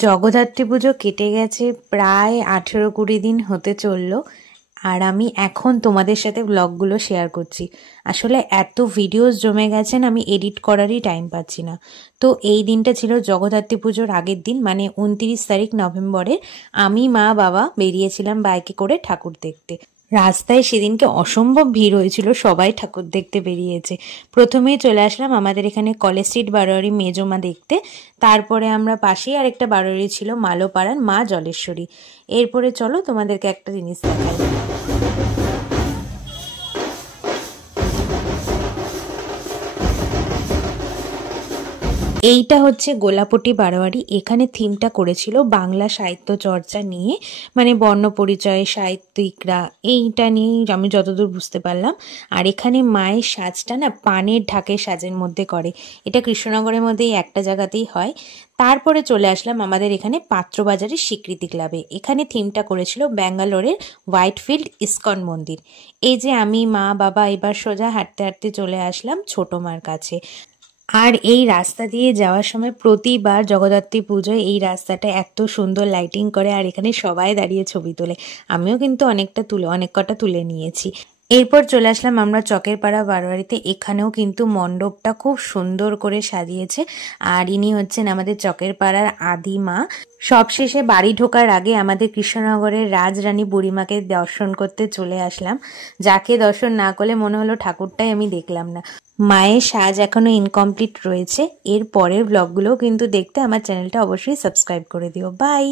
জগদ্ধাত্রী পুজো কেটে গেছে প্রায় 18-20 দিন হতে চললো। আর আমি এখন তোমাদের সাথে ব্লগগুলো শেয়ার করছি। আসলে এত ভিডিওস জমে গেছেন, আমি এডিট করারই টাইম পাচ্ছি না। তো এই দিনটা ছিল জগদ্ধাত্রী পুজোর আগের দিন, মানে 29 তারিখ নভেম্বরের। আমি, মা, বাবা বেরিয়েছিলাম বাইকে করে ঠাকুর দেখতে। রাস্তায় সেদিনকে অসম্ভব ভিড় হয়েছিল, সবাই ঠাকুর দেখতে বেরিয়েছে। প্রথমেই চলে আসলাম আমাদের এখানে কলেজ স্ট্রিট বারোয়ারি মেজমা দেখতে। তারপরে আমরা পাশেই আরেকটা বারোয়ারি ছিল মালোপাড়ার মা জলেশ্বরী। এরপরে চলো তোমাদেরকে একটা জিনিস দেখাই। এইটা হচ্ছে গোলাপটি বারোয়ারি। এখানে থিমটা করেছিল বাংলা সাহিত্য চর্চা নিয়ে, মানে বর্ণ পরিচয়, সাহিত্যিকরা, এইটা নিয়েই আমি যতদূর বুঝতে পারলাম। আর এখানে মায়ের সাজটা না পানের ঢাকের সাজের মধ্যে করে। এটা কৃষ্ণনগরের মধ্যেই একটা জায়গাতেই হয়। তারপরে চলে আসলাম আমাদের এখানে পাত্রবাজারের স্বীকৃতি ক্লাবে। এখানে থিমটা করেছিল ব্যাঙ্গালোরের হোয়াইটফিল্ড ইস্কন মন্দির। এই যে আমি, মা, বাবা এবার সোজা হাঁটতে হাঁটতে চলে আসলাম ছোট মার কাছে। আর এই রাস্তা দিয়ে যাওয়ার সময় প্রতিবার জগদ্ধাত্রী পুজোয় এই রাস্তাটা এত সুন্দর লাইটিং করে, আর এখানে সবাই দাঁড়িয়ে ছবি তোলে। আমিও কিন্তু অনেক কটা তুলে নিয়েছি। এরপর চলে আসলাম আমরা চকের পাড়া বারোয়ারিতে। এখানেও কিন্তু মণ্ডপটা খুব সুন্দর করে সাজিয়েছে। আর ইনি হচ্ছেন আমাদের চকের পাড়ার আদিমা। সবশেষে বাড়ি ঢোকার আগে আমাদের কৃষ্ণনগরের রাজরানী বুড়িমাকে দর্শন করতে চলে আসলাম। যাকে দর্শন না করলে মনে হলো ঠাকুরটাই আমি দেখলাম না। মায়ের সাজ এখনো ইনকমপ্লিট রয়েছে। এর পরের ব্লগগুলোও কিন্তু দেখতে আমার চ্যানেলটা অবশ্যই সাবস্ক্রাইব করে দিও। বাই।